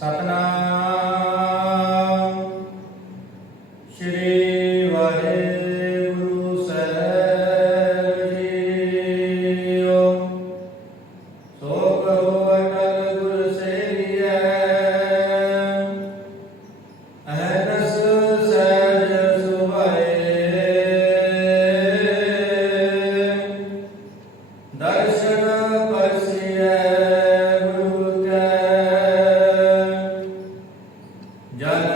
सतना श्री वाहे যার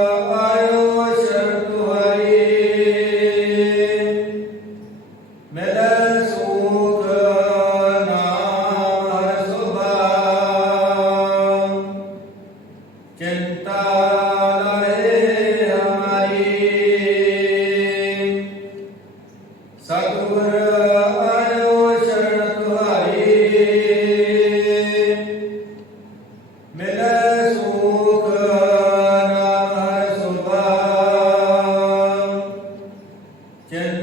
Gracias.